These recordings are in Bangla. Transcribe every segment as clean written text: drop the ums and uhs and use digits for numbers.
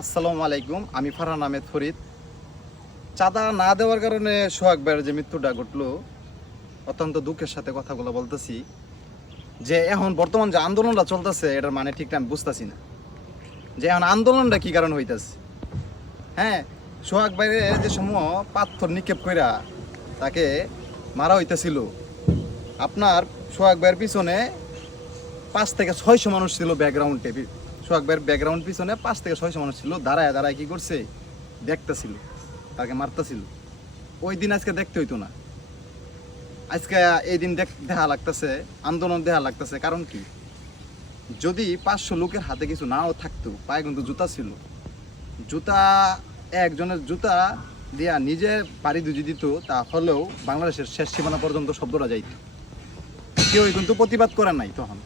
আসসালামু আলাইকুম, আমি ফারহান আহমেদ ফরিদ। চাঁদা না দেওয়ার কারণে সোহাগ ভাইয়ের যে মৃত্যুটা ঘটলো, অত্যন্ত দুঃখের সাথে কথাগুলো বলতেছি। যে এখন বর্তমান যে আন্দোলনটা চলতেছে, এটার মানে ঠিকটা আমি বুঝতেছি না যে এখন আন্দোলনটা কি কারণ হইতেছে। হ্যাঁ, সোহাগ ভাইয়ের যে সময় পাথর নিক্ষেপ কইরা তাকে মারা হইতেছিল, আপনার সোহাগ ভাইয়ের পিছনে 5 থেকে 600 মানুষ ছিল ব্যাকগ্রাউন্ডে। সোহাগ ভাইয়ের ব্যাকগ্রাউন্ড পিছনে 5 থেকে 600 মানুষ ছিল, দাঁড়ায় দাঁড়ায় কি করছে দেখতেছিল, তাকে মারতেছিল। ওই দিন আজকে দেখতে হইতো না, আজকে এই দিন দেখা লাগতেছে, আন্দোলন দেখা লাগতেছে। কারণ কি, যদি 500 লোকের হাতে কিছু নাও থাকতো, পায়ে কিন্তু জুতা ছিল, জুতা একজনের জুতা দিয়া নিজে বাড়ি দুজি দিত, তা হলেও বাংলাদেশের শেষ সীমানা পর্যন্ত শব্দটা যাইত। কেউই কিন্তু প্রতিবাদ করে নাই তখন।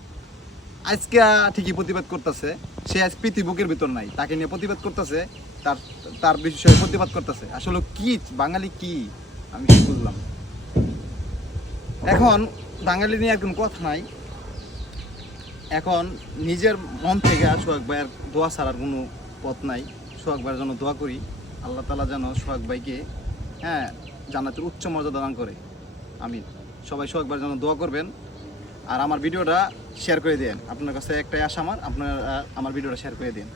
আজকে ঠিকই প্রতিবাদ করতেছে, সে আজ পৃথিবীর ভিতর নাই, তাকে নিয়ে প্রতিবাদ করতেছে, তার তার বিষয়ে প্রতিবাদ করতেছে। আসলে কি বাঙালি কি আমি কি বললাম। এখন বাঙালি নিয়ে একদম কথা নাই, এখন নিজের মন থেকে সোহাগ ভাইয়ের দোয়া ছাড়ার কোনো পথ নাই। সোহাগ ভাইয়ের জন্য দোয়া করি, আল্লাহ তাআলা যেন সোহাগ ভাইকে জান্নাতের উচ্চ মর্যাদা দান করে। আমিন। সবাই সোহাগ ভাইয়ের জন্য দোয়া করবেন, আর আমার ভিডিওটা শেয়ার করে দেন। আপনার কাছে একটাই আশা, আমার ভিডিওটা শেয়ার করে দিন।